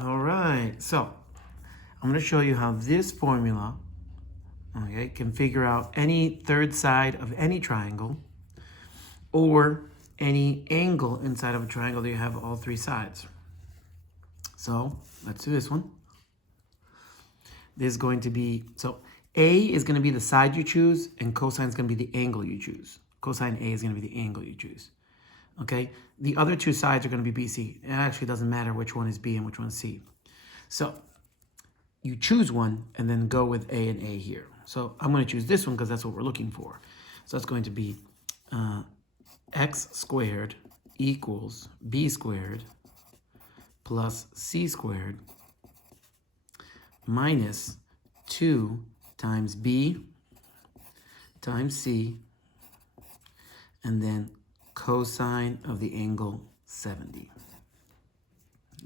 All right, so I'm going to show you how this formula, okay, can figure out any third side of any triangle or any angle inside of a triangle that you have all three sides. So let's do this one. This is going to be, so A is going to be the side you choose, and cosine is going to be the angle you choose. Cosine A is going to be the angle you choose. Okay, the other two sides are going to be BC. It actually doesn't matter which one is B and which one is C. So you choose one and then go with A and A here. So I'm going to choose this one because that's what we're looking for. So that's going to be x squared equals B squared plus C squared minus 2 times B times C, and then cosine of the angle 70.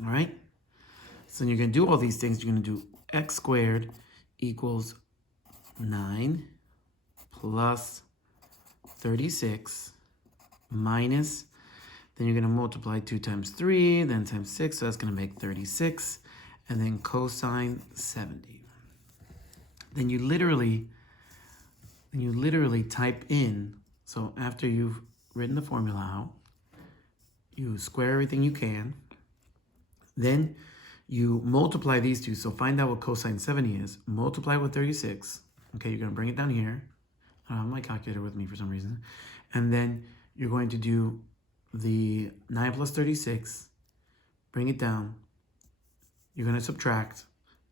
All right? So you're going to do all these things. You're going to do x squared equals 9 plus 36 minus, then you're going to multiply 2 times 3, then times 6, so that's going to make 36, and then cosine 70. Then you literally type in, so after you've written the formula out, you square everything you can, then you multiply these two. So find out what cosine 70 is, multiply with 36. Okay, you're going to bring it down here. I don't have my calculator with me for some reason. And then you're going to do the 9 plus 36, bring it down. You're going to subtract,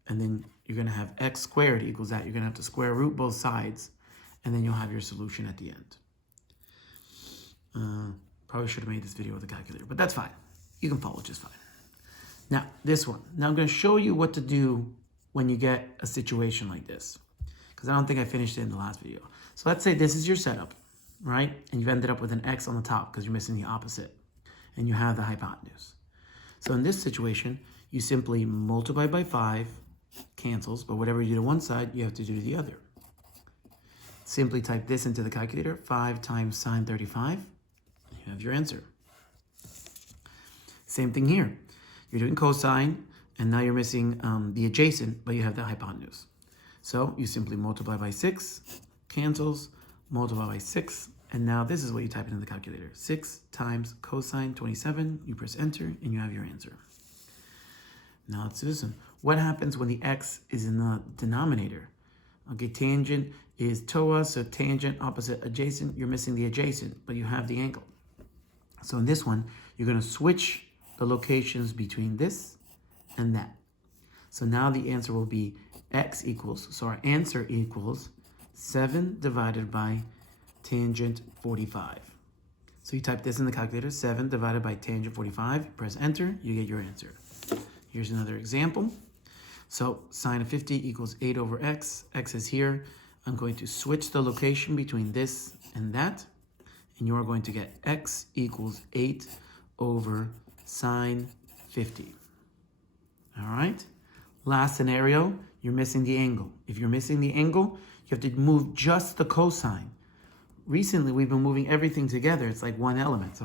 and then you're going to have x squared equals that. You're going to have to square root both sides, and then you'll have your solution at the end. Probably should have made this video with a calculator, but that's fine. You can follow just fine. Now, this one. Now, I'm going to show you what to do when you get a situation like this, because I don't think I finished it in the last video. So let's say this is your setup, right? And you've ended up with an x on the top because you're missing the opposite, and you have the hypotenuse. So in this situation, you simply multiply by 5, cancels, but whatever you do to one side, you have to do to the other. Simply type this into the calculator, 5 times sine 35, you have your answer. Same thing here. You're doing cosine, and now you're missing the adjacent, but you have the hypotenuse. So you simply multiply by 6, cancels, multiply by 6, and now this is what you type into the calculator. 6 times cosine 27, you press enter, and you have your answer. Now let's do this one. What happens when the x is in the denominator? Okay, tangent is toa, so tangent, opposite, adjacent. You're missing the adjacent, but you have the angle. So in this one, you're going to switch the locations between this and that. So now the answer will be x equals, so our answer equals 7 divided by tangent 45. So you type this in the calculator, 7 divided by tangent 45, press enter, you get your answer. Here's another example. So sine of 50 equals 8 over x. X is here. I'm going to switch the location between this and that, and you are going to get x equals 8 over sine 50. All right? Last scenario, you're missing the angle. If you're missing the angle, you have to move just the cosine. Recently, we've been moving everything together. It's like one element. So